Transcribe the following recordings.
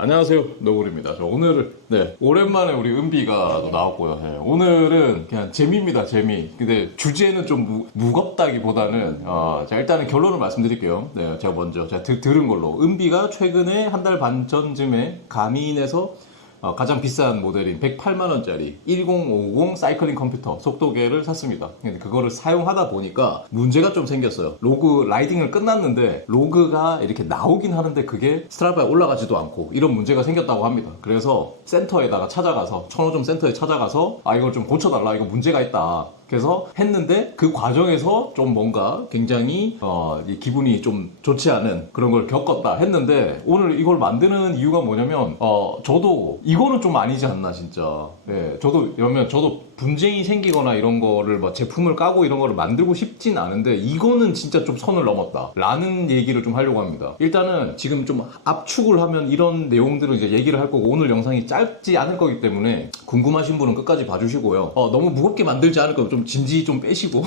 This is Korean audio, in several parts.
안녕하세요, 노골입니다. 오늘은 오랜만에 우리 은비가 또 나왔고요. 오늘은 그냥 재미입니다, 재미. 근데 주제는 좀 무겁다기보다는 자, 일단은 결론을 말씀드릴게요. 제가 먼저 제가 들은 걸로 은비가 최근에 한 달 반 전쯤에 가민에서 가장 비싼 모델인 108만 원짜리 1050 사이클링 컴퓨터 속도계를 샀습니다. 근데 그거를 사용하다 보니까 문제가 좀 생겼어요. 로그 라이딩을 끝났는데 로그가 이렇게 나오긴 하는데 그게 스트라바에 올라가지도 않고 이런 문제가 생겼다고 합니다. 그래서 센터에다가 찾아가서 천호점 센터에 찾아가서 이걸 좀 고쳐달라, 이거 문제가 있다. 그래서 했는데 그 과정에서 좀 뭔가 굉장히 기분이 좀 좋지 않은 그런 걸 겪었다 했는데, 오늘 이걸 만드는 이유가 뭐냐면 저도 이거는 좀 아니지 않나 진짜. 저도 이러면 저도 분쟁이 생기거나 이런 거를 막 제품을 까고 이런 거를 만들고 싶진 않은데 이거는 진짜 좀 선을 넘었다 라는 얘기를 좀 하려고 합니다. 일단은 지금 좀 압축을 하면 이런 내용들을 이제 얘기를 할 거고, 오늘 영상이 짧지 않을 거기 때문에 궁금하신 분은 끝까지 봐주시고요. 너무 무겁게 만들지 않을 거예요. 좀 진지 좀 빼시고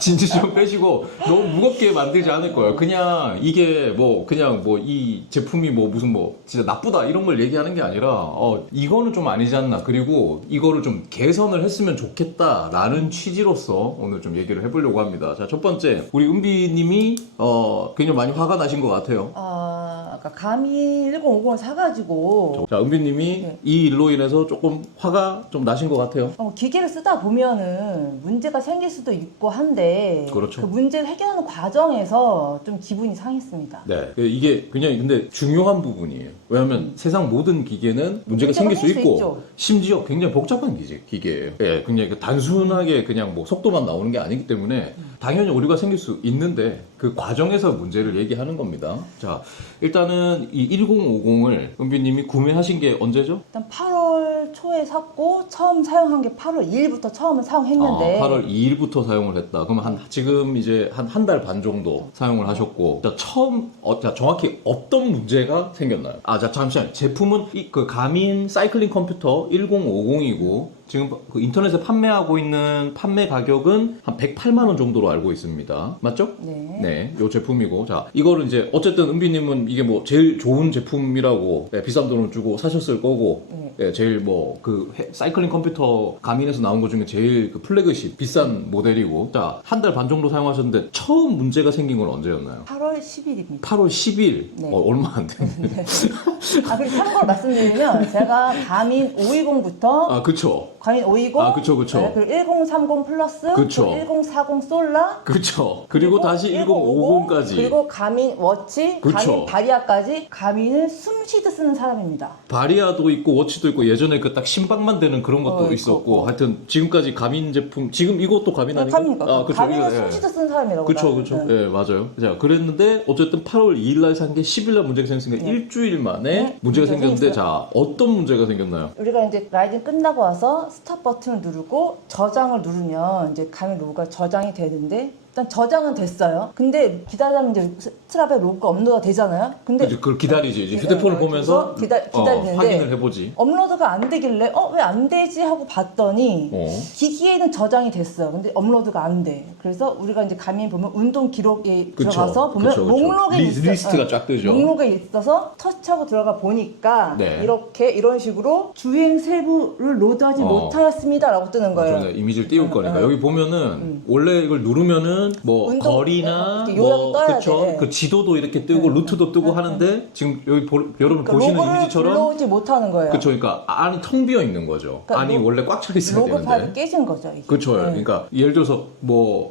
진지 좀 빼시고 너무 무겁게 만들지 않을 거예요. 그냥 이게 그냥 이 제품이 무슨 진짜 나쁘다 이런 걸 얘기하는 게 아니라 이거는 좀 아니지 않나, 그리고 이거를 좀 개선을 했으면 좋겠다라는 취지로서 오늘 좀 얘기를 해보려고 합니다. 자, 첫 번째, 우리 은비님이 굉장히 많이 화가 나신 것 같아요. 아까 가미 1050을 사가지고 자, 은비님이 이 일로 인해서 조금 화가 좀 나신 것 같아요. 기계를 쓰다 보면은 문제가 생길 수도 있고 한데, 그렇죠. 그 문제를 해결하는 과정에서 좀 기분이 상했습니다. 네, 이게 그냥 근데 중요한 부분이에요. 왜냐하면 세상 모든 기계는 문제가 생길 수 있고 있죠. 심지어 굉장히 복잡한 기계예요. 굉장히 단순하게 그냥 속도만 나오는 게 아니기 때문에 당연히 오류가 생길 수 있는데 그 과정에서 문제를 얘기하는 겁니다. 자, 일단은 이 1050을 은비님이 구매하신 게 언제죠? 일단 8월 초에 샀고 처음 사용한 게 8월 2일부터 처음 사용했는데 8월 2일부터 사용을 했다. 그러면 지금 이제 한 달 반 정도 사용을 하셨고, 자, 처음 정확히 어떤 문제가 생겼나요? 자, 잠시만. 제품은 그 가민 사이클링 컴퓨터 1050이고 지금 그 인터넷에 판매하고 있는 판매 가격은 한 108만 원 정도로 알고 있습니다. 맞죠? 네. 요 제품이고, 자, 이거를 이제 어쨌든 은비님은 이게 제일 좋은 제품이라고 비싼 돈을 주고 사셨을 거고, 제일 그 사이클링 컴퓨터 가민에서 나온 것 중에 제일 그 플래그십 비싼 모델이고, 자, 한 달 반 정도 사용하셨는데 처음 문제가 생긴 건 언제였나요? 8월 10일입니다. 8월 10일. 네. 얼마 안 됐네. 그리고 참고로 말씀드리면 제가 가민 520부터 그쵸. 가민 520, 그쵸. 그리고 1030 플러스, 그쵸. 1040 솔라, 그쵸. 그리고 다시 1050까지. 그리고 가민 워치, 그쵸. 가민 바리아까지 가민을 숨쉬듯 쓰는 사람입니다. 바리아도 있고 워치도 있고 예전에 그 딱 심박만 되는 그런 것도 있었고, 하여튼 지금까지 가민 제품, 지금 이것도 가민 아닌가? 가민이니까. 그쵸. 가민을 이거, 숨쉬듯 쓰는 사람이라고. 그쵸. 맞아요. 자, 그랬는데 어쨌든 8월 2일 날 산 게 10일 날 문제가 생겼으니까 일주일 만에 문제가 생겼는데, 자, 어떤 문제가 생겼나요? 우리가 이제 라이딩 끝나고 와서 스탑 버튼을 누르고 저장을 누르면 이제 가민 로고가 저장이 되는데, 일단 저장은 됐어요. 근데 기다리면 이제 스트라바에 로고가 업로드가 되잖아요. 근데 그걸 기다리지. 이제 휴대폰을 보면서 기다리는데 확인을 해보지. 업로드가 안 되길래 왜 안 되지 하고 봤더니 기기에는 저장이 됐어요. 근데 업로드가 안 돼. 그래서 우리가 이제 가민 보면 운동 기록에 들어가서 보면 목록에 리스트가 쫙 뜨죠. 목록에 있어서 터치하고 들어가 보니까 이런 식으로 주행 세부를 로드하지 못하였습니다라고 뜨는 거예요. 저는 이미지를 띄울 거니까 여기 보면은 원래 이걸 누르면은 거리나 요약이 떠야 돼. 그 지도도 이렇게 뜨고 루트도 뜨고 하는데 지금 여기 여러분 보시는 이미지처럼 불러오지 못하는 거예요. 그쵸. 그러니까 안이 텅 비어 있는 거죠. 안이 원래 꽉 차 있어야 로그 파일이 되는데. 깨진 거죠. 이게. 그쵸. 그러니까 예를 들어서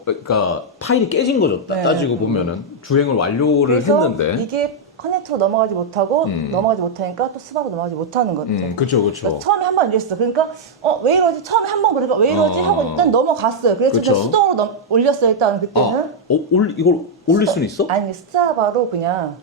그러니까 파일이 깨진 거죠. 따지고 보면은 주행을 완료를 했는데 이게 커넥터로 넘어가지 못하니까 또 스바로 넘어가지 못하는 거죠. 그쵸. 그러니까 처음에 한 번 이랬어. 그러니까 왜 이러지? 처음에 한 번 그러니까 왜 이러지? 하고 일단 넘어갔어요. 그래서 그냥 수동으로 올렸어요. 일단 그때는. 이걸 올릴 수는 있어? 아니 스트라바로 그냥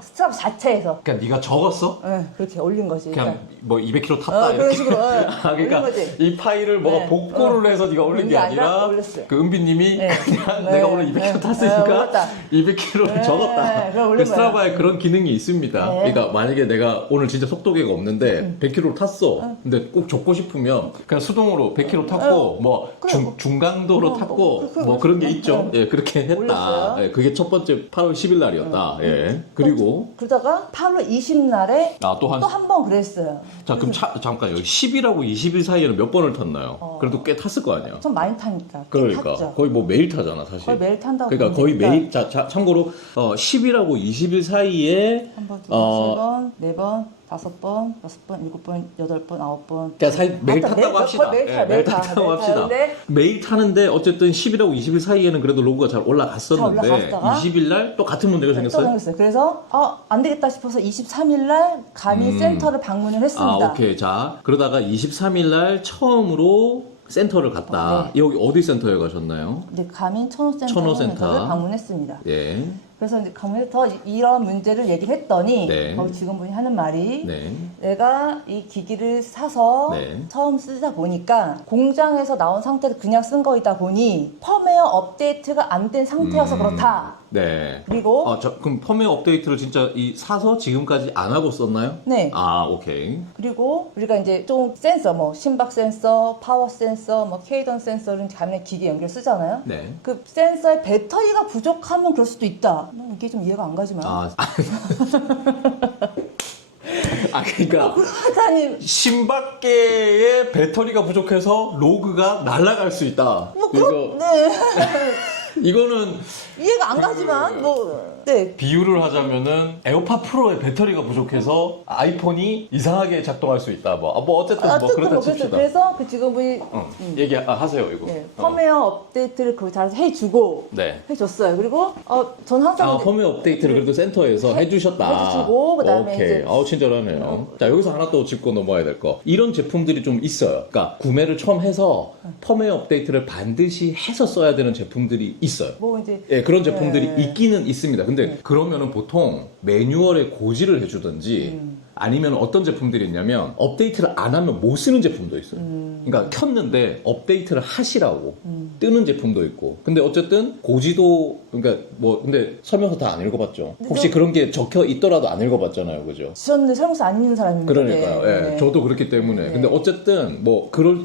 스트라바 자체에서 그냥 네가 적었어? 네, 그렇게 올린 거지. 그냥 200km 탔다 그런 이렇게. 식으로 그러니까 올린 거지. 이 파일을 복구를 해서 네가 올린 게 아니라 그 은비님이 그냥 내가 오늘 200km 탔으니까 200km를 적었다. 그 스트라바에 그런 기능이 있습니다. 그러니까 만약에 내가 오늘 진짜 속도계가 없는데 100km를 탔어. 근데 꼭 적고 싶으면 그냥 수동으로 100km 탔고 중강도로 탔고 그런 게 있죠. 그렇게 했다. 예, 그게 첫 번째 8월 10일 날이었다. 예. 그리고 그러다가 8월 20날에 또 한. 또 한 번 그랬어요. 자, 그럼 잠깐 여기 10일하고 20일 사이에는 몇 번을 탔나요? 그래도 꽤 탔을 거 아니에요? 좀 많이 타니까. 꽤 그러니까 탔죠. 거의 뭐 매일 타잖아, 사실. 거의 매일 탄다고. 그러니까 보면 거의 되니까 매일. 자, 참고로 10일하고 20일 사이에 한 번, 두 번, 세 번, 네 번, 5번, 6번, 7번, 8번, 9번. 그러니까 사실 매일 탔다고 합시다. 매일 예, 타, 매일 매일 타. 탔다고 매일 합시다. 타는데 매일 타는데 어쨌든 10일하고 20일 사이에는 그래도 로그가 잘 올라갔었는데 잘 올라갔다가 20일 날 또 같은 문제가 또 생겼어요? 생겼어요. 그래서 안 되겠다 싶어서 23일날 감히 센터를 방문을 했습니다. 오케이. 자, 그러다가 23일 날 처음으로 센터를 갔다. 여기 어디 센터에 가셨나요? 이제 감인 천호센터를 천호센터. 방문했습니다. 예. 그래서 이제 방문해서 이런 문제를 얘기를 했더니 네. 거기 직원분이 하는 말이 네. 내가 이 기기를 사서 네. 처음 쓰다 보니까 공장에서 나온 상태를 그냥 쓴 거이다 보니 펌웨어 업데이트가 안 된 상태여서 그렇다. 네. 그리고 그럼 펌웨어 업데이트를 진짜 사서 지금까지 안 하고 썼나요? 네. 오케이. 그리고 우리가 이제 좀 센서, 뭐 심박 센서, 파워 센서, 뭐 케이던 센서를 가면 기기 연결 쓰잖아요. 네. 그 센서의 배터리가 부족하면 그럴 수도 있다. 이게 좀 이해가 안 가지만. 그러니까 하다니 심박계의 배터리가 부족해서 로그가 날아갈 수 있다. 뭐 네. 이거는 이해가 안 가지만 네. 비유를 하자면은 에어팟 프로의 배터리가 부족해서 아이폰이 이상하게 작동할 수 있다. 뭐 어쨌든 그렇다 칩시다. 그래서 그 직원분이 하세요 이거. 네, 펌웨어 업데이트를 거기 잘 해주고 네. 해줬어요. 그리고 전 항상 펌웨어 업데이트를 그래도 센터에서 해주셨다. 해주시고 그다음에 오케이. 이제 친절하네요. 자, 여기서 하나 또 짚고 넘어야 될 거. 이런 제품들이 좀 있어요. 그러니까 구매를 처음 해서 펌웨어 업데이트를 반드시 해서 써야 되는 제품들이 있어요. 뭐 이제 예, 그런 제품들이 네. 있기는 있습니다. 근데 그러면은 보통 매뉴얼에 고지를 해주든지 아니면 어떤 제품들이 있냐면 업데이트를 안 하면 못 쓰는 제품도 있어요. 그러니까 켰는데 업데이트를 하시라고 뜨는 제품도 있고. 근데 어쨌든 고지도 그러니까 근데 설명서 다 안 읽어봤죠. 혹시 그런 게 적혀 있더라도 안 읽어봤잖아요, 그죠? 저는 설명서 안 읽는 사람인데. 그러니까요. 예, 네. 저도 그렇기 때문에. 네. 근데 어쨌든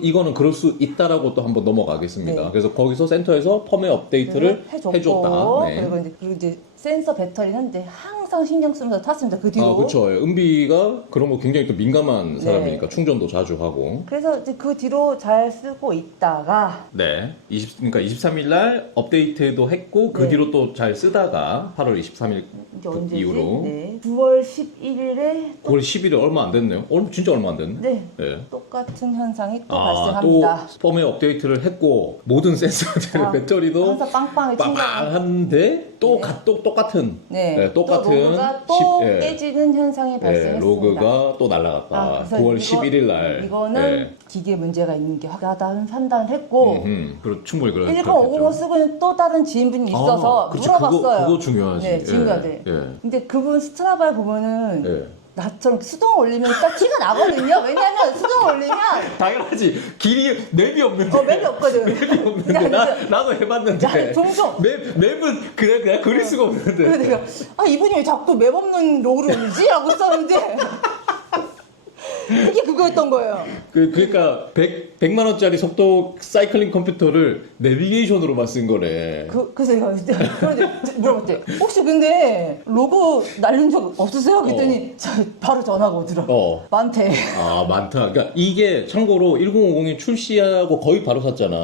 이거는 그럴 수 있다라고 또 한번 넘어가겠습니다. 네. 그래서 거기서 센터에서 펌웨어 업데이트를 해줬다. 네. 그리고 이제 센서 배터리는 이제 항상 신경 쓰면서 탔습니다. 그 뒤로. 그렇죠. 은비가 그런 거 굉장히 또 민감한 네. 사람이니까 충전도 자주 하고. 그래서 이제 그 뒤로 잘 쓰고 있다가 네. 그러니까 23일 날 업데이트도 했고 그 네. 뒤로 또 잘 쓰다가 8월 23일 이제 언제지? 이후로 네. 9월 11일에 9월 10일에 얼마 안 됐네요. 진짜 얼마 안 됐네. 네. 네. 똑같은 현상이 또 발생합니다. 또 펌웨어 업데이트를 했고 모든 센서들의 배터리도 항상 빵빵하게 충전. 빵빵한데 또 똑같은 네. 똑같은 또 로그가 또 10 깨지는 현상이 발생했습니다. 로그가 또 날아갔다. 그래서 9월 11일 날. 이거는 기기에 문제가 있는 게 확하다는 판단을 했고 충분히 그렇겠죠. 1050을 쓰고 있는 또 다른 지인분이 있어서 그렇지. 물어봤어요. 그거 중요하지. 네, 지인분한테. 예. 근데 그분 스트라바에 보면은 예. 나처럼 수동을 올리면 딱 티가 나거든요. 왜냐면 수동을 올리면 당연하지. 길이 맵이 없는데. 맵이 없거든. 맵이 없는데. 나도 해봤는데. 야, 종종. 맵은 그냥 그릴 수가 없는데. 그래서 내가 이분이 왜 자꾸 맵 없는 로그를 올리지? 라고 썼는데 이게 그거였던 거예요. 그러니까 100만 원짜리 속도 사이클링 컴퓨터를 내비게이션으로만 쓴 거래. 그래서 내가 그런데 물어봤대. 혹시 근데 로고 날린 적 없으세요? 그랬더니 바로 전화가 오더라고. 많대. 많다. 그러니까 이게 참고로 1050이 출시하고 거의 바로 샀잖아.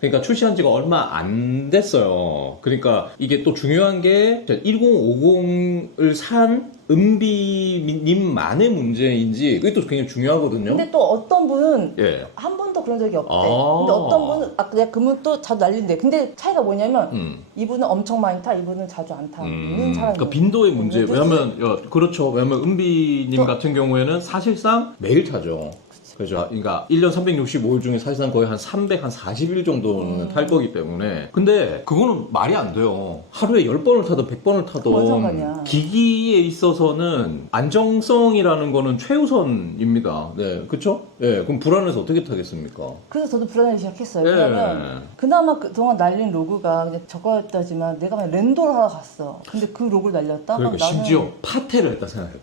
그러니까 출시한 지가 얼마 안 됐어요. 그러니까 이게 또 중요한 게 1050을 산 은비님만의 문제인지 그게 또 굉장히 중요하거든요. 근데 또 어떤 분은 예. 한 번도 그런 적이 없대. 근데 어떤 분은 내가 그분 또 자주 날린대. 근데 차이가 뭐냐면 이분은 엄청 많이 타, 이분은 자주 안 타. 있는 사람이. 그러니까 빈도의 문제. 왜냐면 그렇죠. 왜냐면 은비님 같은 경우에는 사실상 매일 타죠. 그죠. 그러니까 1년 365일 중에 사실상 거의 한 340일 정도는 탈 거기 때문에. 근데 그거는 말이 안 돼요. 하루에 10번을 타든 100번을 뭔 타든 상관이야. 기기에 있어서는 안정성이라는 거는 최우선입니다. 네. 그쵸? 예. 그럼 불안해서 어떻게 타겠습니까? 그래서 저도 불안하기 시작했어요. 네. 왜냐면 그나마 그동안 날린 로그가 그냥 저거였다지만 내가 그냥 랜도를 하러 갔어. 근데 그 로그를 날렸다? 그러니까 그럼 나는 심지어 파테를 했다 생각해봐.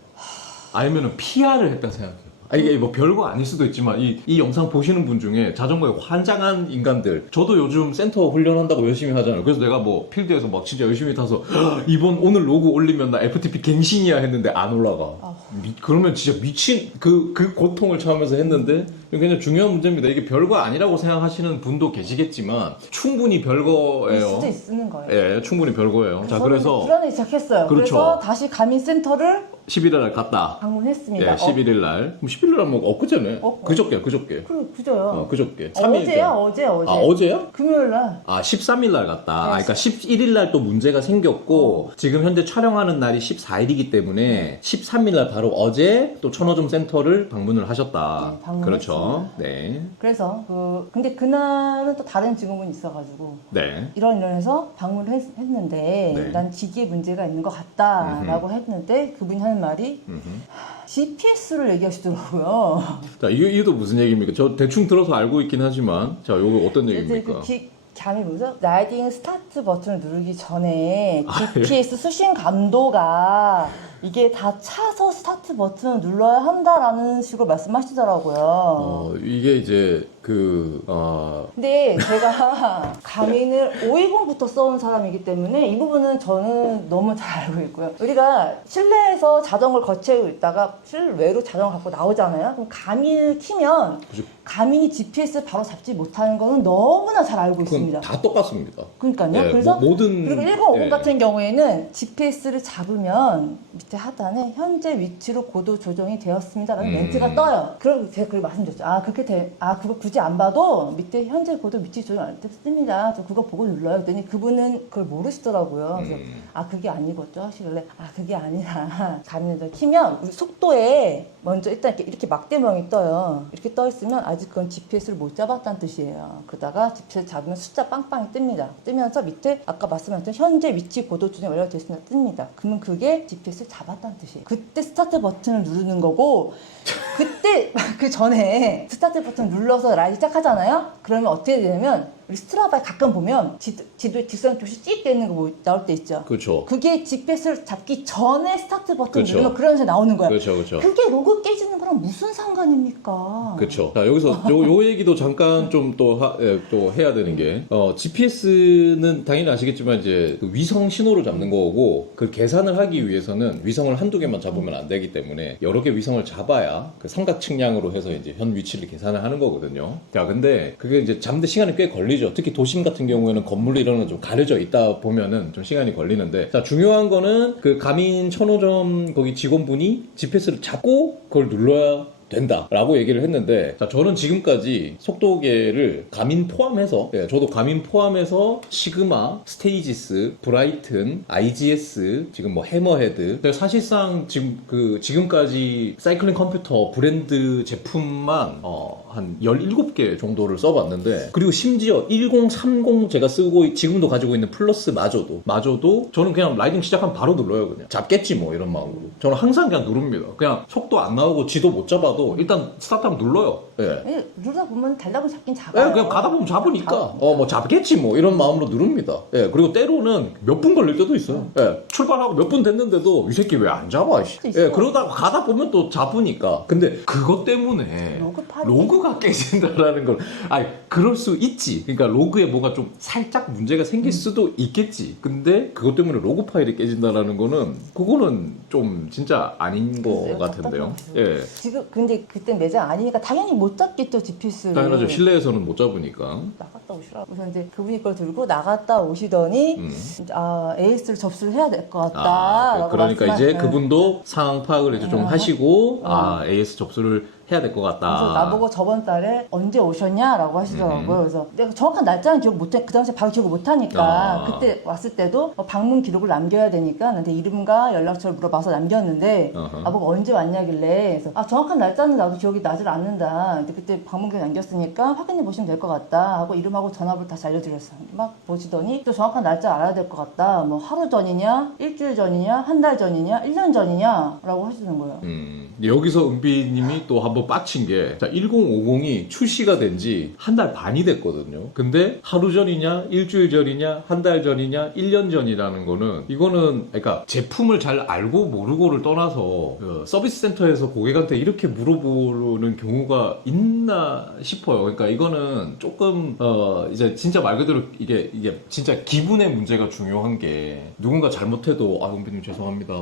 아니면은 PR을 했다 생각해봐. 이게 뭐 별거 아닐 수도 있지만 이 영상 보시는 분 중에 자전거에 환장한 인간들, 저도 요즘 센터 훈련한다고 열심히 하잖아요. 그래서 내가 뭐 필드에서 막 진짜 열심히 타서 이번 오늘 로고 올리면 나 FTP 갱신이야 했는데 안 올라가. 그러면 진짜 미친 그 고통을 참으면서 했는데 굉장히 중요한 문제입니다. 이게 별거 아니라고 생각하시는 분도 계시겠지만 충분히 별거예요. 수도 있는 거예요. 예, 충분히 별거예요. 자, 저는 그래서 불안하기 시작했어요. 그렇죠. 그래서 다시 가민센터를 11일 날 갔다. 방문했습니다. 예, 11일 날. 그럼 11일 날 뭐 엊그제네. 그저께. 그저요. 그저께. 3일 어제야, 어제. 어제야? 금요일 날. 13일 날 갔다. 네. 그러니까 11일 날 또 문제가 생겼고, 지금 현재 촬영하는 날이 14일이기 때문에 13일 날 바로 어제 또 천호점 센터를 방문을 하셨다. 네, 방문했습니다. 그렇죠. 네. 그래서 근데 그날은 또 다른 직원분이 있어가지고 네. 이런 해서 방문을 했는데 네. 난 기기에 문제가 있는 것 같다라고 했는데 그분이 하는 말이 GPS를 얘기하시더라고요. 자, 이게 또 무슨 얘기입니까? 저 대충 들어서 알고 있긴 하지만, 자, 이거 어떤 얘기입니까? 감이 뭐죠? 라이딩 스타트 버튼을 누르기 전에 예. GPS 수신 감도가 이게 다 차서 스타트 버튼을 눌러야 한다라는 식으로 말씀하시더라고요. 이게 이제 근데 제가 가민을 520부터 써온 사람이기 때문에 이 부분은 저는 너무 잘 알고 있고요. 우리가 실내에서 자전거를 거치고 있다가 실외로 자전거 갖고 나오잖아요. 그럼 가민을 키면 가민이 GPS를 바로 잡지 못하는 거는 너무나 잘 알고 있습니다. 다 똑같습니다. 그러니까요. 예, 그래서 모든 그리고 105 같은 경우에는 GPS를 잡으면 밑에 하단에 현재 위치로 고도 조정이 되었습니다라는 멘트가 떠요. 그럼 제가 그걸 말씀드렸죠. 그거 굳이 안 봐도 밑에 현재 고도 위치 조정 안 됐습니다. 저 그거 보고 눌러요. 그랬더니 그분은 그걸 모르시더라고요. 그래서 그게 아니겠죠 하시길래 그게 아니라 가민을 키면 우리 속도에 먼저 일단 이렇게 막대명이 떠요. 이렇게 떠 있으면 아직 그건 GPS를 못 잡았다는 뜻이에요. 그러다가 GPS 잡으면 숫자 빵빵이 뜹니다. 뜨면서 밑에 아까 말씀하셨던 현재 위치 고도 조정이 완료됐습니다. 뜹니다. 그러면 그게 GPS를 잡았다는 뜻이에요. 그때 스타트 버튼을 누르는 거고 그때 그 전에 스타트 버튼 눌러서 라이드 시작하잖아요. 그러면 어떻게 되냐면 우리 스트라바에 가끔 보면 지도에 직선 표시 찍 되는 거 나올 때 있죠. 그렇죠. 그게 GPS를 잡기 전에 스타트 버튼 그렇죠. 누르면 그런 게 나오는 거야. 그렇죠. 그게 로그 깨지는 거랑 무슨 상관입니까? 그렇죠. 자, 여기서 요 얘기도 잠깐 좀 또 해야 되는 게 GPS는 당연히 아시겠지만 이제 그 위성 신호를 잡는 거고 그 계산을 하기 위해서는 위성을 한두 개만 잡으면 안 되기 때문에 여러 개 위성을 잡아야 그 삼각 측량으로 해서 이제 현 위치를 계산을 하는 거거든요. 자, 근데 그게 이제 잡는데 시간이 꽤 걸리죠. 특히 도심 같은 경우에는 건물 이런 건 좀 가려져 있다 보면은 좀 시간이 걸리는데, 자, 중요한 거는 그 가민 천호점 거기 직원분이 GPS를 잡고 그걸 눌러야 된다라고 얘기를 했는데, 자, 저는 지금까지 속도계를 가민 포함해서, 저도 가민 포함해서 시그마, 스테이지스, 브라이튼, IGS, 지금 뭐 해머헤드, 사실상 지금까지 사이클링 컴퓨터 브랜드 제품만 한 17개 정도를 써봤는데, 그리고 심지어 1030 제가 쓰고 지금도 가지고 있는 플러스 마저도 저는 그냥 라이딩 시작하면 바로 눌러요. 그냥 잡겠지 뭐 이런 마음으로 저는 항상 그냥 누릅니다. 그냥 속도 안 나오고 지도 못 잡아도 일단 스타트하면 눌러요. 예. 누르다 보면 달라고 잡긴 잡아요. 예, 그냥 가다 보면 잡으니까 뭐 잡겠지 뭐 이런 마음으로 누릅니다. 예, 그리고 때로는 몇 분 걸릴 때도 있어요. 예, 출발하고 몇 분 됐는데도 이 새끼 왜 안 잡아? 예, 그러다가 가다 보면 또 잡으니까. 근데 그것 때문에 로그가 깨진다라는 걸, 그럴 수 있지. 그러니까 로그에 뭐가 좀 살짝 문제가 생길 수도 있겠지. 근데 그것 때문에 로그 파일이 깨진다라는 거는 그거는 좀 진짜 아닌 거 같은데요. 예. 지금 근데 그때 매장 아니니까 당연히 못 잡겠죠, GPS를. 당연하죠. 실내에서는 못 잡으니까. 나갔다 오시라고. 그래서 이제 그분이 그걸 들고 나갔다 오시더니 AS를 접수를 해야 될 것 같다. 그러니까 이제 그분도 상황 파악을 이제 좀 하시고 AS 접수를 해야 될 것 같다. 그래서 나보고 저번 달에 언제 오셨냐라고 하시더라고요. 그래서 내가 정확한 날짜는 기억 못해. 그 당시에 바로 기억을 못하니까 그때 왔을 때도 방문 기록을 남겨야 되니까 나한테 이름과 연락처를 물어봐서 남겼는데 나보고 언제 왔냐길래 그래서 정확한 날짜는 나도 기억이 나질 않는다. 근데 그때 방문 기록 남겼으니까 확인해 보시면 될 것 같다 하고 이름하고 전화번호 다시 알려드렸어요. 막 보시더니 또 정확한 날짜 알아야 될 것 같다. 뭐 하루 전이냐, 일주일 전이냐, 한 달 전이냐, 1년 전이냐라고 하시는 거예요. 여기서 은비님이 또 한번 빡친 게, 자, 1050이 출시가 된 지 한 달 반이 됐거든요. 근데 하루 전이냐, 일주일 전이냐, 한 달 전이냐, 1년 전이라는 거는, 이거는 그러니까 제품을 잘 알고 모르고를 떠나서 서비스 센터에서 고객한테 이렇게 물어보는 경우가 있나 싶어요. 그러니까 이거는 조금 이제 진짜 말 그대로 이게 진짜 기분의 문제가 중요한 게 누군가 잘못해도 은비님 죄송합니다.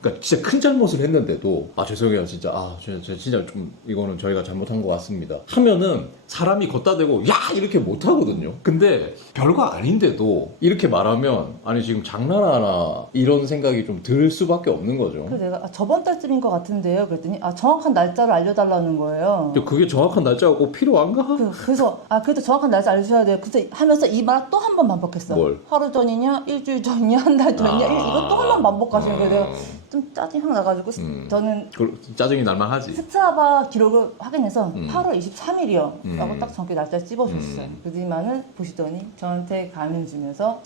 그러니까 진짜 큰 잘못을 했는데도 죄송해요 진짜 진짜 좀 이거는 저희가 잘못한 것 같습니다. 하면은 사람이 걷다 대고 야 이렇게 못 하거든요. 근데 별거 아닌데도 이렇게 말하면 아니 지금 장난하나 이런 생각이 좀 들 수밖에 없는 거죠. 그래서 내가 저번 달쯤인 것 같은데요. 그랬더니 정확한 날짜를 알려달라는 거예요. 근데 그게 정확한 날짜가 꼭 필요한가? 그래서 그래도 정확한 날짜 알려주셔야 돼요. 그래서 하면서 이 말 또 한 번 반복했어. 뭘? 하루 전이냐, 일주일 전이냐, 한 달 전이냐, 이거 또 한 번 반복하시는 거예요. 내가 좀 짜증이 확 나가지고 저는 짜증이 날만 하지. 스트라바 기록을 확인해서 8월 23일이요 라고 딱 정확히 날짜 찝어줬어요. 그지만은 보시더니 저한테 가민 주면서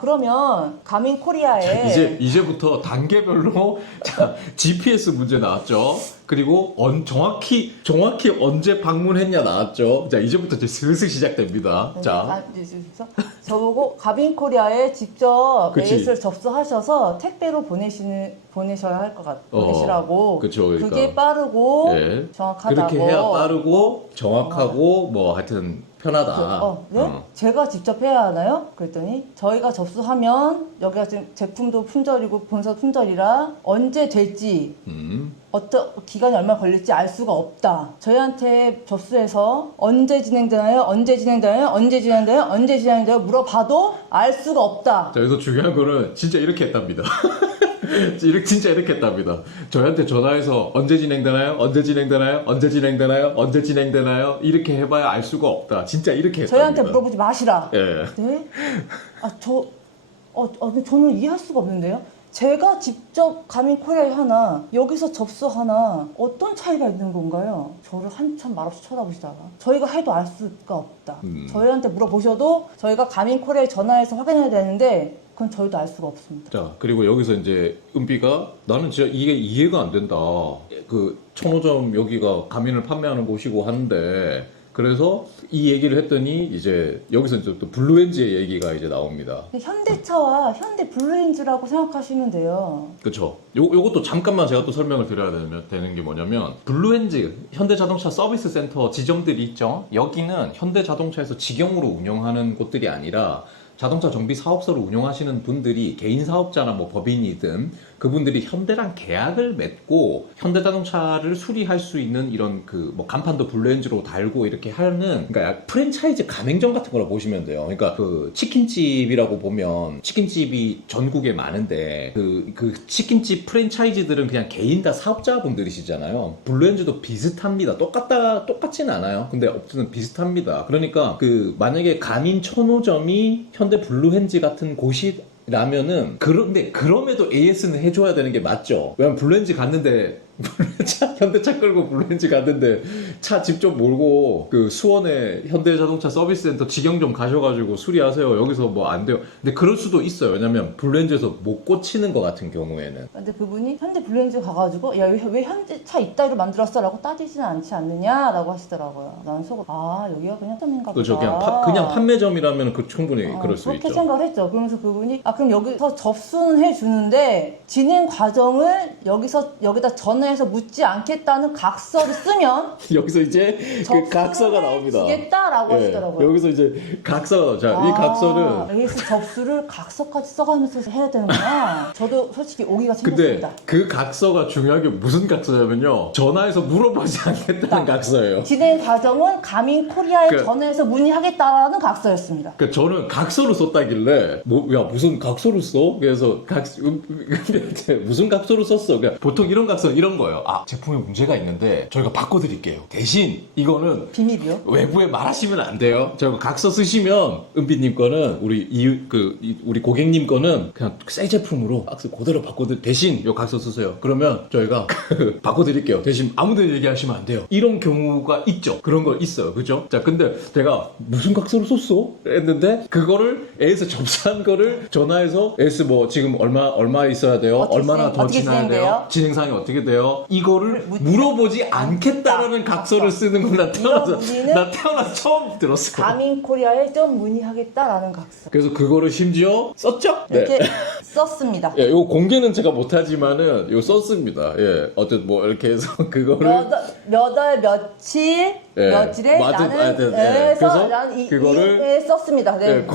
그러면 가민 코리아에 이제부터 단계별로 자, GPS 문제 나왔죠. 그리고 정확히 언제 방문했냐 나왔죠. 자 이제부터 이제 슬슬 시작됩니다. 자 저보고 가빈 코리아에 직접 그치. AS를 접수하셔서 택배로 보내셔야 할 것 같아요. 보내시라고. 그쵸, 그러니까. 그게 빠르고 예. 정확하다고. 그렇게 해야 빠르고 정확하고 뭐 하여튼 편하다. 네? 제가 직접 해야 하나요? 그랬더니 저희가 접수하면 여기가 지금 제품도 품절이고 본사 품절이라 언제 될지 어떤 기간이 얼마 걸릴지 알 수가 없다. 저희한테 접수해서 언제 진행되나요? 물어봐도 알 수가 없다. 자, 여기서 중요한 거는 진짜 이렇게 했답니다. 진짜 이렇게 했답니다. 저희한테 전화해서 언제 진행되나요? 이렇게 해봐야 알 수가 없다. 진짜 이렇게 했답니다. 저희한테 물어보지 마시라. 예. 네? 저는 이해할 수가 없는데요. 제가 직접 가민 코리아에 하나 여기서 접수 하나 어떤 차이가 있는 건가요? 저를 한참 말없이 쳐다보시다가 저희가 해도 알 수가 없다. 저희한테 물어보셔도 저희가 가민 코리아에 전화해서 확인해야 되는데 그건 저희도 알 수가 없습니다. 자, 그리고 여기서 이제 은비가 나는 진짜 이게 이해가 안 된다. 그 천호점 여기가 가민을 판매하는 곳이고 하는데 그래서 이 얘기를 했더니 이제 여기서 이제 또 블루엔즈의 얘기가 이제 나옵니다. 현대차와 현대 블루엔즈라고 생각하시면 돼요. 그렇죠. 요것도 잠깐만 제가 또 설명을 드려야 되는 게 뭐냐면 블루엔즈 현대자동차 서비스 센터 지점들이 있죠. 여기는 현대자동차에서 직영으로 운영하는 곳들이 아니라 자동차 정비 사업소를 운영하시는 분들이 개인 사업자나 뭐 법인이든 그분들이 현대랑 계약을 맺고 현대자동차를 수리할 수 있는 이런 그 뭐 간판도 블루엔즈로 달고 이렇게 하는 그러니까 프랜차이즈 가맹점 같은 거라 보시면 돼요. 그러니까 그 치킨집이라고 보면 치킨집이 전국에 많은데 그 치킨집 프랜차이즈들은 그냥 개인 다 사업자분들이시잖아요. 블루엔즈도 비슷합니다. 똑같지는 않아요. 근데 어쨌든 비슷합니다. 그러니까 그 만약에 가민 천호점이 현대 블루엔즈 같은 곳이 라면은 그런데 그럼에도 AS는 해줘야 되는 게 맞죠. 왜냐면 블루엔즈 갔는데 현대차 끌고 블루엔즈 갔는데 차 직접 몰고 그 수원에 현대자동차 서비스센터 직영 좀 가셔가지고 수리하세요. 여기서 뭐 안 돼요. 근데 그럴 수도 있어요. 왜냐면 블루엔즈에서 못 고치는 것 같은 경우에는. 근데 그분이 현대 블루엔즈 가가지고 야 왜 현대차 이따위로 만들었어? 라고 따지지는 않지 않느냐라고 하시더라고요. 나는 속으로 여기가 그냥 점인가 보다. 그렇죠. 그냥 판매점이라면 그 충분히 그럴 수 그렇게 있죠. 생각을 했죠. 그러면서 그분이 그럼 여기서 접수는 해주는데 진행 과정을 여기다 전화해서 묻지 않겠다는 각서를 쓰면 여기서 이제 그 각서가 나옵니다. 주겠다라고 하시더라고요. 여기서 이제 각서가 나오죠. 이 각서를 AS 접수를 각서까지 써가면서 해야 되는구나. 저도 솔직히 오기가 근데 생겼습니다. 그 각서가 중요한 게 무슨 각서냐면요. 전화해서 물어보지 않겠다는 각서예요. 진행 과정은 가민 코리아에 그- 전화해서 문의하겠다라는 각서였습니다. 그러니까 저는 각서를 썼다길래 야 무슨 각서를 써? 그래서 무슨 각서를 썼어? 그러니까 보통 이런 각서는 이런 거예요. 제품에 문제가 있는데 저희가 바꿔드릴게요. 대신 이거는 비밀이요? 외부에 말하시면 안 돼요. 저거 각서 쓰시면 은비님 거는 우리 고객님 거는 그냥 새 제품으로 박스 그대로 바꿔드 대신 요 각서 쓰세요. 그러면 저희가 바꿔드릴게요. 대신 아무데나 얘기하시면 안 돼요. 이런 경우가 있죠. 그런 거 있어요. 그죠? 자, 근데 제가 무슨 각서를 썼어? 했는데 그거를 A에서 접수한 거를 전화해서 S 뭐 지금 얼마 있어야 돼요? 어떻게 얼마나 더 어떻게 지나야 돼요? 진행돼요? 진행상이 어떻게 돼요? 뭐냐면요. 이거를 물어보지 않겠다라는 각서를 쓰는 건 나 태어나서 처음 들었어. 가민 코리아에 좀 문의하겠다라는 각서. 그래서 그거를 심지어 썼죠? 이렇게 썼습니다. 예, 이거 공개는 제가 못하지만은 이거 썼습니다. 예, 어쨌든 뭐 이렇게 해서 그거를 몇 월 며칠 예, 며칠에 맞은- 나는 예, 그래서 나는 그거를 썼습니다. 네. 예,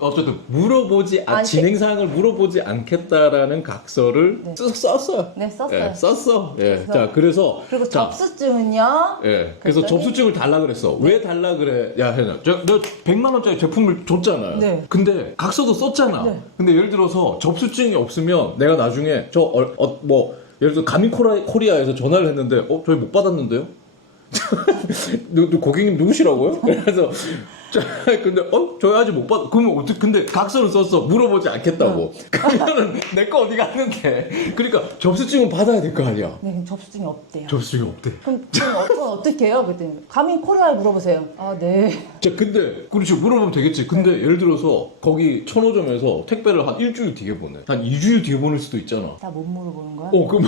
어쨌든 물어보지 진행 사항을 물어보지 않겠다라는 각서를 썼어요. 네, 썼어요. 예, 썼어. 예. 그래서- 자, 그래서 그리고 자, 접수증은요. 예. 그래서 그랬더니- 접수증을 달라 그랬어. 왜 달라 그래? 야, 혜나. 너 100만 원짜리 제품을 줬잖아요. 네. 근데 각서도 썼잖아. 네. 근데 예를 들어서 접수증이 없으면 내가 나중에 뭐 예를 들어 가민 코리아에서 전화를 했는데 저희 못 받았는데요? 고객님 누구시라고요? 그래서 근데 저희 아직 못 받. 그러면 어떻게? 근데 각서를 썼어. 물어보지 않겠다고. 그러면은 내 거 어디 갔는데? 그러니까 접수증은 받아야 될 거 아니야. 네, 그럼 접수증이 없대요. 접수증이 없대. 그럼 어떻게 해요? 그랬더니 가민 코리아에 물어보세요. 아, 네. 자, 근데 그렇지 물어보면 되겠지. 근데 예를 들어서 거기 천호점에서 택배를 한 일주일 뒤에 보내. 한 2주일 뒤에 보낼 수도 있잖아. 나 못 물어보는 거야? 그럼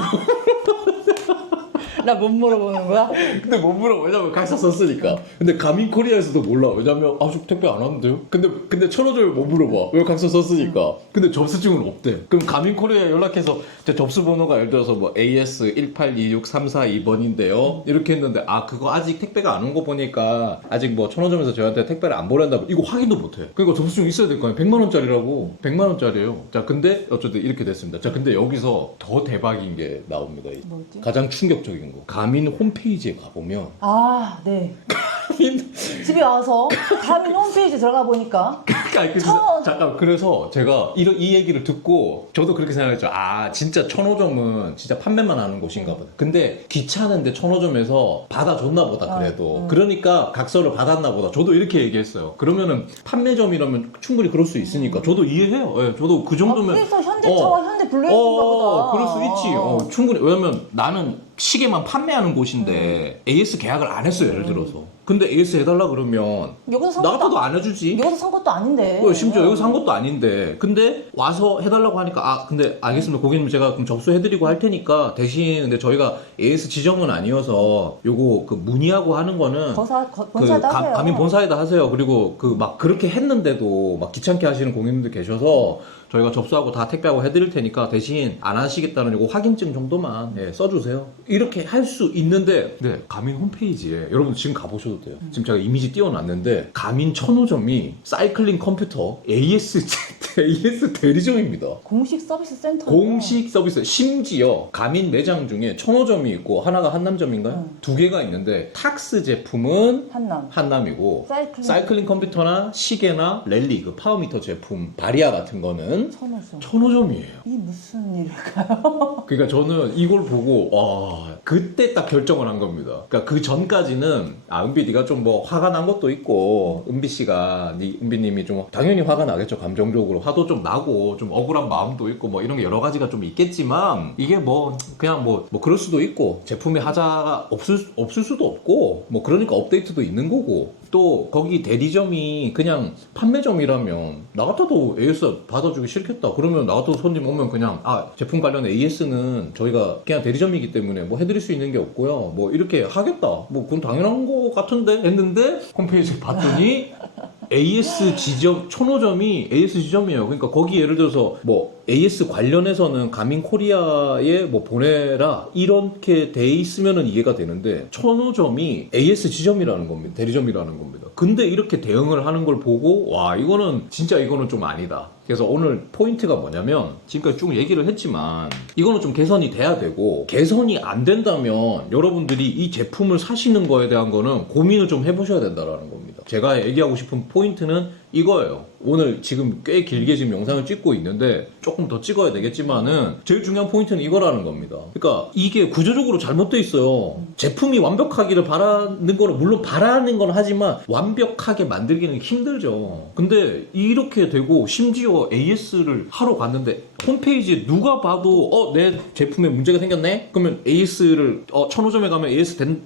나 못 물어보는 거야? 근데 못 물어. 왜냐면 각서 썼으니까. 근데 가민 코리아에서도 몰라. 왜냐면 저 택배 안 왔는데요. 근데 천호점에 못 물어봐. 왜 각서 썼으니까. 근데 접수증은 없대. 그럼 가민 코리아에 연락해서 접수 번호가 예를 들어서 뭐 AS 1826342번인데요. 이렇게 했는데 그거 아직 택배가 안 온 거 보니까 아직 뭐 천호점에서 저한테 택배를 안 보낸다고. 이거 확인도 못 해. 그러니까 접수증 있어야 될 거 아니야. 100만 원짜리라고. 100만 원짜리예요. 자, 근데 어쨌든 이렇게 됐습니다. 자, 근데 여기서 더 대박인 게 나옵니다. 뭐지? 가장 충격적인 거. 가민 홈페이지에 가보면 아, 네. 집에 와서 가민 홈페이지 들어가 보니까 잠깐 그래서 제가 이 얘기를 듣고 저도 그렇게 생각했죠. 진짜 천호점은 진짜 판매만 하는 곳인가 보다. 근데 귀찮은데 천호점에서 받아줬나 보다. 그래도 그러니까 각서를 받았나 보다. 저도 이렇게 얘기했어요. 그러면은 판매점이라면 충분히 그럴 수 있으니까 저도 이해해요. 예, 저도 그 정도면 그래서 현대차와 현대블레이즈인가 보다. 그럴 수 있지. 충분히. 왜냐면 나는 시계만 판매하는 곳인데 AS 계약을 안 했어요. 예를 들어서. 근데 AS 해달라 그러면 여기서 산 나 것도 같아도 안 해주지. 여기서 산 것도 아닌데. 심지어 여기서 산 것도 아닌데 근데 와서 해달라고 하니까 근데 알겠습니다 고객님 제가 그럼 접수해드리고 할 테니까 대신 근데 저희가 AS 지점은 아니어서 요거 그 문의하고 하는 거는 본사에다 하세요. 가민 본사에다 하세요. 그리고 막 그렇게 했는데도 막 귀찮게 하시는 고객님들 계셔서 저희가 접수하고 다 택배하고 해드릴 테니까 대신 안 하시겠다는 요거 확인증 정도만 써주세요. 이렇게 할 수 있는데 가민 홈페이지에 여러분 지금 가보셔도 돼요. 지금 제가 이미지 띄워놨는데 가민 천호점이 사이클링 컴퓨터 AS 대리점입니다. 공식 서비스 센터. 공식 서비스. 심지어 가민 매장 중에 천호점이 있고 하나가 한남점인가요? 두 개가 있는데 탁스 제품은 한남이고 사이클링 컴퓨터나 시계나 랠리 그 파워미터 제품 바리아 같은 거는 천호점이에요. 이 무슨 일일까요? 그러니까 저는 이걸 보고 그때 딱 결정을 한 겁니다. 그러니까 그 전까지는 은비 네가 좀 뭐 화가 난 것도 있고 은비 씨가 은비님이 좀 당연히 화가 나겠죠. 감정적으로 화도 좀 나고 좀 억울한 마음도 있고 뭐 이런 게 여러 가지가 좀 있겠지만 이게 뭐 그냥 뭐 그럴 수도 있고 제품에 하자가 없을 수도 없고 뭐 그러니까 업데이트도 있는 거고 또 거기 대리점이 그냥 판매점이라면 나 같아도 AS 받아주기 싫겠다. 그러면 나 같아도 손님 오면 그냥 제품 관련 AS는 저희가 그냥 대리점이기 때문에 뭐 해드릴 수 있는 게 없고요. 뭐 이렇게 하겠다. 뭐 그건 당연한 거 같은데 했는데 홈페이지 봤더니 AS 지점 천호점이 AS 지점이에요. 그러니까 거기 예를 들어서 뭐 AS 관련해서는 가민 코리아에 뭐 보내라 이렇게 돼 있으면은 이해가 되는데 천호점이 AS 지점이라는 겁니다. 대리점이라는 겁니다. 근데 이렇게 대응을 하는 걸 보고 이거는 좀 아니다. 그래서 오늘 포인트가 뭐냐면 지금까지 쭉 얘기를 했지만 이거는 좀 개선이 돼야 되고 개선이 안 된다면 여러분들이 이 제품을 사시는 거에 대한 거는 고민을 좀 해보셔야 된다는 겁니다. 제가 얘기하고 싶은 포인트는 이거예요. 오늘 지금 꽤 길게 지금 영상을 찍고 있는데 조금 더 찍어야 되겠지만은 제일 중요한 포인트는 이거라는 겁니다. 그러니까 이게 구조적으로 잘못돼 있어요. 제품이 완벽하기를 바라는 거는 물론 바라는 건 하지만 완벽하게 만들기는 힘들죠. 근데 이렇게 되고 심지어 AS를 하러 갔는데 홈페이지에 누가 봐도 내 제품에 문제가 생겼네? 그러면 AS를 1500점에 가면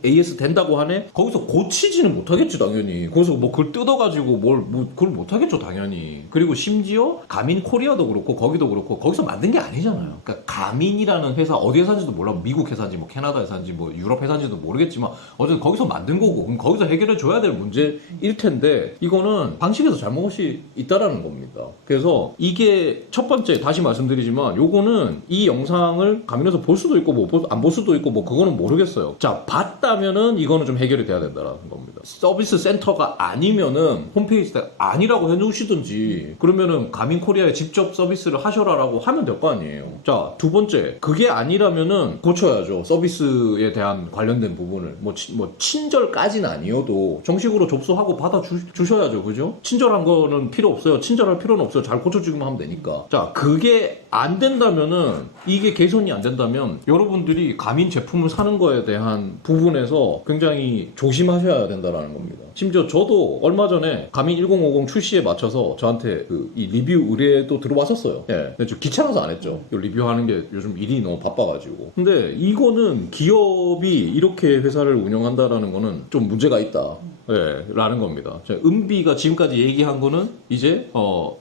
AS 된다고 하네? 거기서 고치지는 못하겠지 당연히. 거기서 뭐 그걸 뜯어가지고 그걸 못하겠죠 당연히. 그리고 심지어 가민 코리아도 그렇고 거기도 그렇고 거기서 만든 게 아니잖아요. 그러니까 가민이라는 회사 어디 회사인지도 몰라. 미국 회사인지 뭐 캐나다 회사인지 뭐 유럽 회사인지도 모르겠지만 어쨌든 거기서 만든 거고 그럼 거기서 해결해 줘야 될 문제일 텐데 이거는 방식에서 잘못이 있다라는 겁니다. 그래서 이게 첫 번째 다시 말씀드리지만 요거는 이 영상을 가면에서 볼 수도 있고 뭐 안 볼 수도 있고 뭐 그거는 모르겠어요. 자, 봤다면은 이거는 좀 해결이 돼야 된다라는 겁니다. 서비스 센터가 아니면은 홈페이지에 아니라고 해놓으시든지 그러면은 가민 코리아에 직접 서비스를 하셔라라고 하면 될 거 아니에요. 자, 두 번째 그게 아니라면은 고쳐야죠. 서비스에 대한 관련된 부분을 뭐 친절까지는 아니어도 정식으로 접수하고 받아 주셔야죠. 그죠? 친절한 거는 필요 없어요. 친절할 필요는 없어요. 잘 고쳐주기만 하면 되니까. 자, 그게 안 된다면은 이게 개선이 안 된다면 여러분들이 가민 제품을 사는 거에 대한 부분에서 굉장히 조심하셔야 된다라는 겁니다. 심지어 저도 얼마 전에 가민 1050 출시에 맞춰서 저한테 이 리뷰 의뢰도 들어왔었어요. 예. 근데 좀 귀찮아서 안 했죠. 이 리뷰하는 게 요즘 일이 너무 바빠가지고. 근데 이거는 기업이 이렇게 회사를 운영한다라는 거는 좀 문제가 있다. 예, 라는 겁니다. 은비가 지금까지 얘기한 거는 이제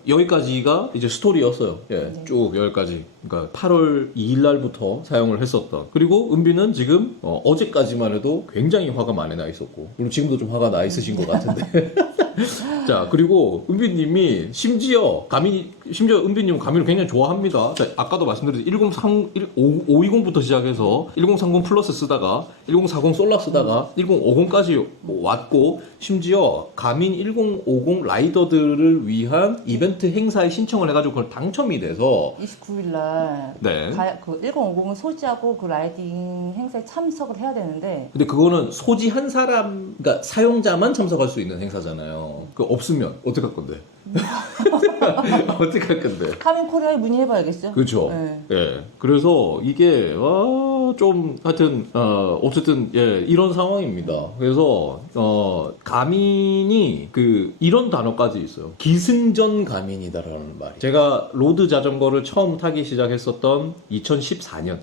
여기까지가 이제 스토리였어요. 예, 쭉 여기까지. 그러니까 8월 2일 날부터 사용을 했었던. 그리고 은비는 지금 어제까지만 해도 굉장히 화가 많이 나 있었고, 그리고 지금도 좀 화가 나 있으신 것 같은데. 자, 그리고 은비님이 심지어 은비님 가민을 굉장히 좋아합니다. 자, 아까도 말씀드렸듯이 520부터 시작해서 1030 플러스 쓰다가 1040 솔라 쓰다가 1050까지 왔고, 심지어 가민 1050 라이더들을 위한 이벤트 행사에 신청을 해가지고 그걸 당첨이 돼서 29일날 네. 그 1050을 소지하고 그 라이딩 행사에 참석을 해야 되는데, 근데 그거는 소지한 사람, 그러니까 사용자만 참석할 수 있는 행사잖아요. 그 없으면 어떡할 건데? 어떡할 건데? 가민 코리아에 문의해봐야겠죠. 그렇죠. 네. 예. 그래서 이게 좀 하여튼 어쨌든 예, 이런 상황입니다. 그래서 가민이 이런 단어까지 있어요. 기승전 가민이다라는 말이. 제가 로드 자전거를 처음 타기 시작했었던 2014년.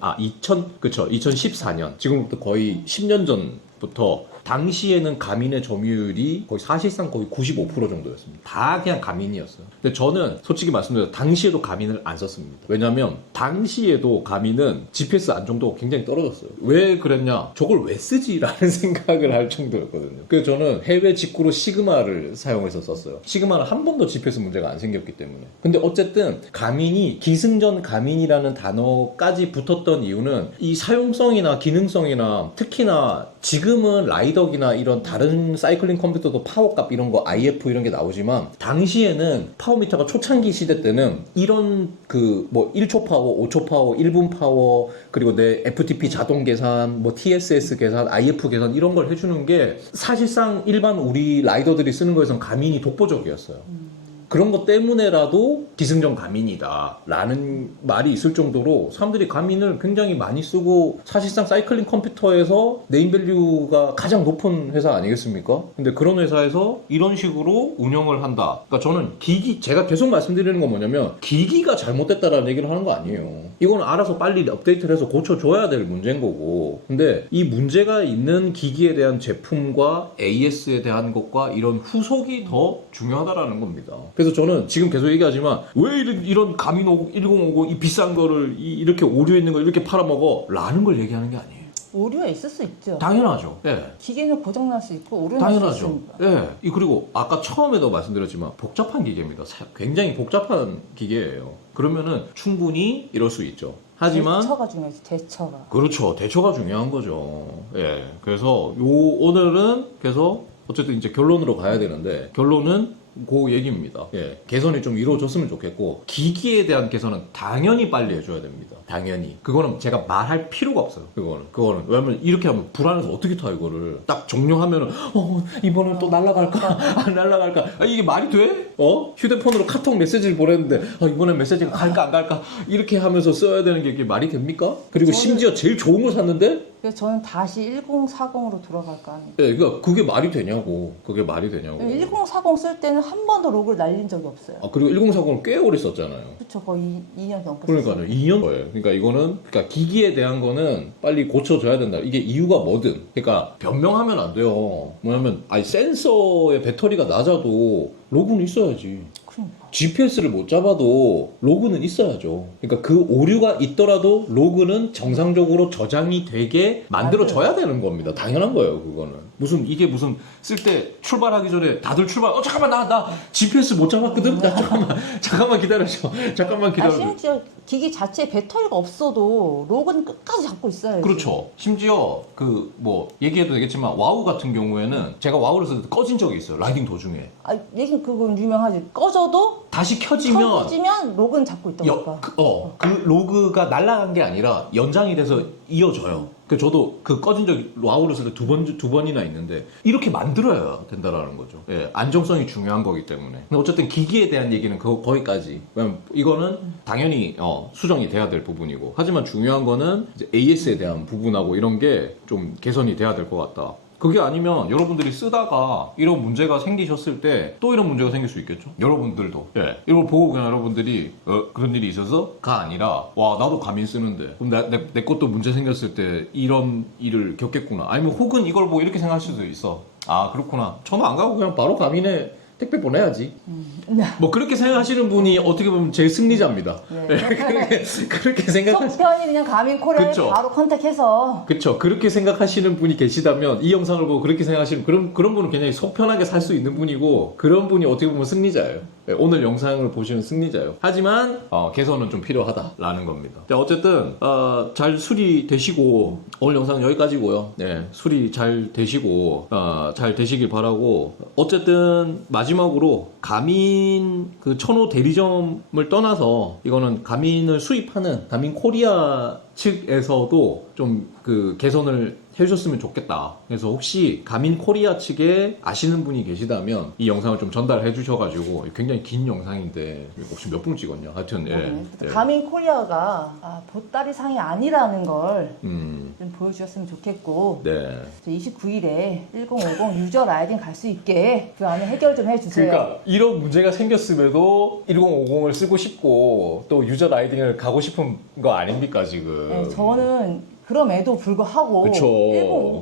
그쵸. 2014년. 지금부터 거의 10년 전부터 당시에는 가민의 점유율이 거의 사실상 거의 95% 정도였습니다. 다 그냥 가민이었어요. 근데 저는 솔직히 말씀드려서 당시에도 가민을 안 썼습니다. 왜냐면 당시에도 가민은 GPS 안정도가 굉장히 떨어졌어요. 왜 그랬냐? 저걸 왜 쓰지? 라는 생각을 할 정도였거든요. 그래서 저는 해외 직구로 시그마를 사용해서 썼어요. 시그마는 한 번도 GPS 문제가 안 생겼기 때문에. 근데 어쨌든 가민이 기승전 가민이라는 단어까지 붙었던 이유는 이 사용성이나 기능성이나 특히나 지금은 라이덕이나 이런 다른 사이클링 컴퓨터도 파워값 이런 거 IF 이런 게 나오지만 당시에는 파워미터가 초창기 시대 때는 이런 1초 파워, 5초 파워, 1분 파워 그리고 내 FTP 자동 계산, TSS 계산, IF 계산 이런 걸 해주는 게 사실상 일반 우리 라이더들이 쓰는 거에선 가민이 독보적이었어요. 그런 것 때문에라도 기승전 가민이다 라는 말이 있을 정도로 사람들이 가민을 굉장히 많이 쓰고 사실상 사이클링 컴퓨터에서 네임밸류가 가장 높은 회사 아니겠습니까? 근데 그런 회사에서 이런 식으로 운영을 한다. 그러니까 저는 제가 계속 말씀드리는 건 뭐냐면 기기가 잘못됐다라는 얘기를 하는 거 아니에요. 이건 알아서 빨리 업데이트를 해서 고쳐줘야 될 문제인 거고, 근데 이 문제가 있는 기기에 대한 제품과 AS에 대한 것과 이런 후속이 더 중요하다라는 겁니다. 그래서 저는 지금 계속 얘기하지만 왜 이런 가민 1050 이 비싼 거를 이렇게 오류 있는 걸 이렇게 팔아먹어 라는 걸 얘기하는 게 아니에요. 오류가 있을 수 있죠. 당연하죠. 예. 기계는 고장날 수 있고 오류가 날 수 당연하죠. 있으니까. 예. 그리고 아까 처음에도 말씀드렸지만 복잡한 기계입니다. 굉장히 복잡한 기계예요. 그러면은 충분히 이럴 수 있죠. 하지만 대처가 중요하지. 대처가. 그렇죠. 대처가 중요한 거죠. 예. 그래서 오늘은 그래서 어쨌든 이제 결론으로 가야 되는데 결론은 그 얘기입니다. 예, 개선이 좀 이루어졌으면 좋겠고 기기에 대한 개선은 당연히 빨리 해줘야 됩니다. 당연히 그거는 제가 말할 필요가 없어요. 그거는 왜냐면 이렇게 하면 불안해서 어떻게 타 이거를 딱 종료하면은 이번엔 또 날아갈까 안 날아갈까 이게 말이 돼? 휴대폰으로 카톡 메시지를 보냈는데 이번엔 메시지가 갈까 안 갈까 이렇게 하면서 써야 되는 게 이게 말이 됩니까? 그리고 심지어 제일 좋은 걸 샀는데 그래서 저는 다시 1040으로 돌아갈까 합니다. 네, 그러니까 그게 말이 되냐고. 그게 말이 되냐고. 1040 쓸 때는 한 번도 로그를 날린 적이 없어요. 그리고 1040은 꽤 오래 썼잖아요. 그렇죠. 거의 2년 넘게 그러니까요. 2년 거예요. 그러니까 이거는 기기에 대한 거는 빨리 고쳐줘야 된다. 이게 이유가 뭐든. 그러니까 변명하면 안 돼요. 뭐냐면 센서의 배터리가 낮아도 로그는 있어야지. 그러니까. GPS를 못 잡아도 로그는 있어야죠. 그러니까 그 오류가 있더라도 로그는 정상적으로 저장이 되게 만들어져야 되는 겁니다. 당연한 거예요, 그거는. 이게 무슨 쓸 때 출발하기 전에 다들 잠깐만 나 GPS 못 잡았거든? 잠깐만 기다려줘. 잠깐만 기다려줘. 심지어 기기 자체에 배터리가 없어도 로그는 끝까지 잡고 있어야지. 그렇죠. 심지어 얘기해도 되겠지만 와우 같은 경우에는 제가 와우를 쓸 때 꺼진 적이 있어요. 라이딩 도중에. 얘긴 그건 유명하지. 꺼져도 다시 켜지면 로그는 잡고 있다고. 그 로그가 날아간 게 아니라 연장이 돼서 이어져요. 저도 꺼진 적이 와우를 쓸 때 두 번이나 있는데 이렇게 만들어야 된다라는 거죠. 예, 안정성이 중요한 거기 때문에. 근데 어쨌든 기기에 대한 얘기는 거기까지. 왜냐면 이거는 당연히 수정이 돼야 될 부분이고. 하지만 중요한 거는 이제 AS에 대한 부분하고 이런 게 좀 개선이 돼야 될 것 같다. 그게 아니면 여러분들이 쓰다가 이런 문제가 생기셨을 때 또 이런 문제가 생길 수 있겠죠? 여러분들도. 예. 이걸 보고 그냥 여러분들이 그런 일이 있어서가 아니라 와 나도 가민 쓰는데 그럼 내 것도 문제 생겼을 때 이런 일을 겪겠구나. 아니면 혹은 이걸 보고 이렇게 생각할 수도 있어. 아 그렇구나. 전화 안 가고 그냥 바로 가민에 택배 보내야지. 뭐 그렇게 생각하시는 분이 어떻게 보면 제일 승리자입니다. 네. 그렇게 생각하시는 속편이 그냥 가민 코리아를 그쵸. 바로 컨택해서. 그렇죠. 그렇게 생각하시는 분이 계시다면 이 영상을 보고 그렇게 생각하시는 그런 분은 굉장히 속 편하게 살 수 있는 분이고 그런 분이 어떻게 보면 승리자예요. 네, 오늘 영상을 보시는 승리자예요. 하지만 개선은 좀 필요하다라는 겁니다. 자, 어쨌든 잘 수리되시고 오늘 영상은 여기까지고요. 네, 수리 잘 되시고 잘 되시길 바라고 어쨌든 마지막으로 가민 천호 대리점을 떠나서 이거는 가민을 수입하는 가민 코리아 측에서도 좀 개선을 해주셨으면 좋겠다. 그래서 혹시 가민 코리아 측에 아시는 분이 계시다면 이 영상을 좀 전달해 주셔가지고 굉장히 긴 영상인데 혹시 몇 분 찍었냐? 하여튼 예. 가민 코리아가 보따리 상이 아니라는 걸 좀 보여주셨으면 좋겠고 네. 29일에 1050 유저 라이딩 갈 수 있게 그 안에 해결 좀 해주세요. 그러니까 이런 문제가 생겼음에도 1050을 쓰고 싶고 또 유저 라이딩을 가고 싶은 거 아닙니까 지금? 네, 저는 그럼에도 불구하고 그쵸.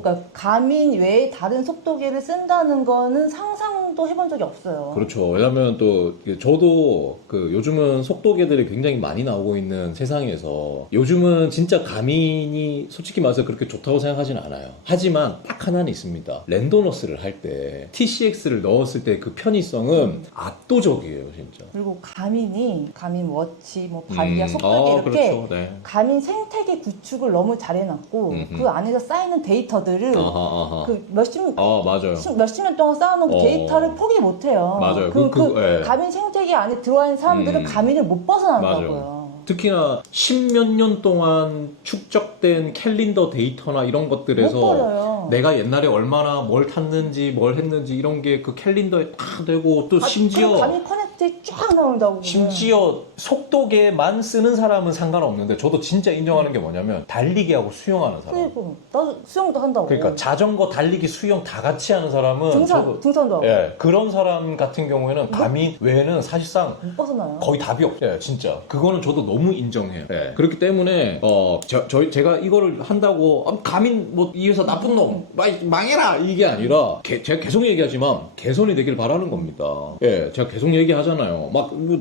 그러니까 가민 외에 다른 속도계를 쓴다는 거는 상상도 해본 적이 없어요. 그렇죠. 왜냐면 또 저도 요즘은 속도계들이 굉장히 많이 나오고 있는 세상에서 요즘은 진짜 가민이 솔직히 말해서 그렇게 좋다고 생각하지는 않아요. 하지만 딱 하나는 있습니다. 랜도너스를 할 때 TCX를 넣었을 때 그 편의성은 압도적이에요, 진짜. 그리고 가민 워치, 바리아, 속도계 이렇게 그렇죠. 네. 가민 생태계 구축을 너무 잘해놨고 그 안에서 쌓이는 데이터들을 맞아요. 몇십 년 동안 쌓아놓은 그 데이터를 포기 못해요. 맞아요. 예. 가민 생태계 안에 들어와 있는 사람들은 가민을 못 벗어나더라고요. 특히나 십몇 년 동안 축적된 캘린더 데이터나 이런 못 것들에서 버려요. 내가 옛날에 얼마나 뭘 탔는지 뭘 했는지 이런 게 그 캘린더에 다 되고 또 심지어 가민 커넥트에 쫙 나온다고. 심지어 속도계만 쓰는 사람은 상관없는데 저도 진짜 인정하는 게 뭐냐면 달리기하고 수영하는 사람. 그리고 나도 수영도 한다고. 그러니까 자전거, 달리기, 수영 다 같이 하는 사람은 등산도 하고. 예, 그런 사람 같은 경우에는 가민 외에는 사실상 못 벗어나요. 거의 답이 없어요. 진짜. 그거는 저도 너무 인정해요. 예. 그렇기 때문에 제가 이거를 한다고 가민 이 회사 나쁜 놈 망해라 이게 아니라 제가 계속 얘기하지만 개선이 되길 바라는 겁니다. 예, 제가 계속 얘기하잖아요.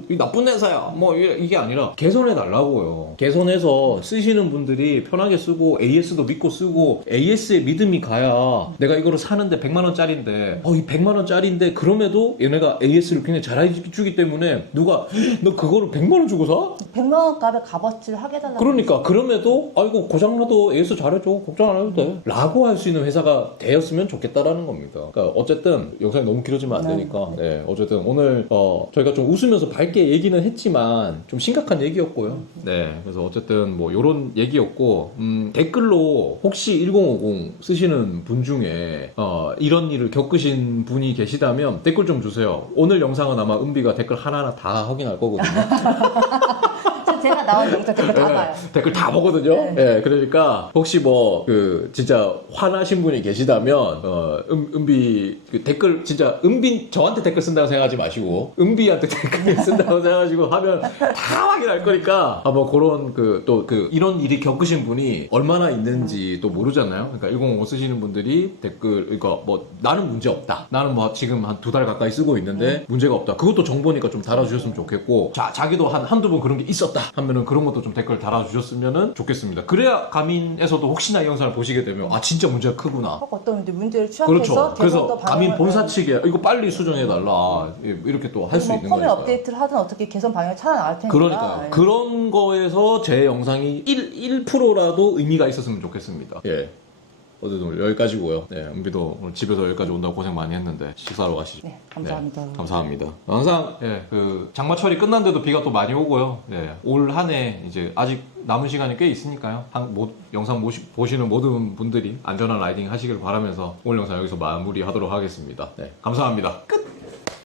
이 나쁜 회사야 이게 아니라 개선해 달라고요. 개선해서 쓰시는 분들이 편하게 쓰고 AS도 믿고 쓰고 AS에 믿음이 가야 내가 이거를 사는데 100만 원짜리인데 이 100만 원짜리인데 그럼에도 얘네가 AS를 굉장히 잘 해주기 때문에 누가 너 그거를 100만 원 주고 사? 100만 원 값에 값어치를 하게 달라고. 그러니까 그럼에도 이거 고장나도 AS 잘해줘 걱정 안 해도 돼 라고 할 수 있는 회사가 되었으면 좋겠다라는 겁니다. 그러니까 어쨌든 영상이 너무 길어지면 안 되니까 어쨌든 오늘 저희가 좀 웃으면서 밝게 얘기는 했지만 좀 심각한 얘기였고요. 네, 그래서 어쨌든 뭐 요런 얘기였고 댓글로 혹시 1050 쓰시는 분 중에 이런 일을 겪으신 분이 계시다면 댓글 좀 주세요. 오늘 영상은 아마 은비가 댓글 하나하나 다 확인할 거거든요. 제가 나온 영상 댓글 다 봐요. 댓글 다 보거든요. 네. 네, 그러니까 혹시 뭐 그 진짜 화나신 분이 계시다면 은비 그 댓글 진짜 은비 저한테 댓글 쓴다고 생각하지 마시고 은비한테 댓글 쓴다고 생각하시고 하면 다 확인할 거니까 뭐 그런 이런 일이 겪으신 분이 얼마나 있는지 또 모르잖아요. 그러니까 1050 쓰시는 분들이 댓글 그러니까 뭐 나는 문제 없다. 나는 뭐 지금 한 2달 가까이 쓰고 있는데 문제가 없다. 그것도 정보니까 좀 달아주셨으면 좋겠고 자기도 한두 번 그런 게 있었다 하면은 그런 것도 좀 댓글 달아주셨으면 좋겠습니다. 그래야 가민에서도 혹시나 이 영상을 보시게 되면 아 진짜 문제가 크구나. 어떤 문제를 취합해서 그렇죠. 그래서 개선도 가민 방향을- 본사 측에 이거 빨리 수정해달라 이렇게 또 할 수 뭐 있는 펌웨어 거니까. 업데이트를 하든 어떻게 개선 방향을 찾아나갈 테니까. 그러니까요. 예. 그런 거에서 제 영상이 1%라도 의미가 있었으면 좋겠습니다. 예. 어쨌든 오늘 여기까지고요. 네, 은비도 오늘 집에서 여기까지 온다고 고생 많이 했는데 식사하러 가시죠. 네, 감사합니다. 네, 감사합니다. 항상 그 장마철이 끝난데도 비가 또 많이 오고요. 올 한 해 이제 아직 남은 시간이 꽤 있으니까요. 영상 보시는 모든 분들이 안전한 라이딩 하시길 바라면서 오늘 영상 여기서 마무리하도록 하겠습니다. 네, 감사합니다. 끝.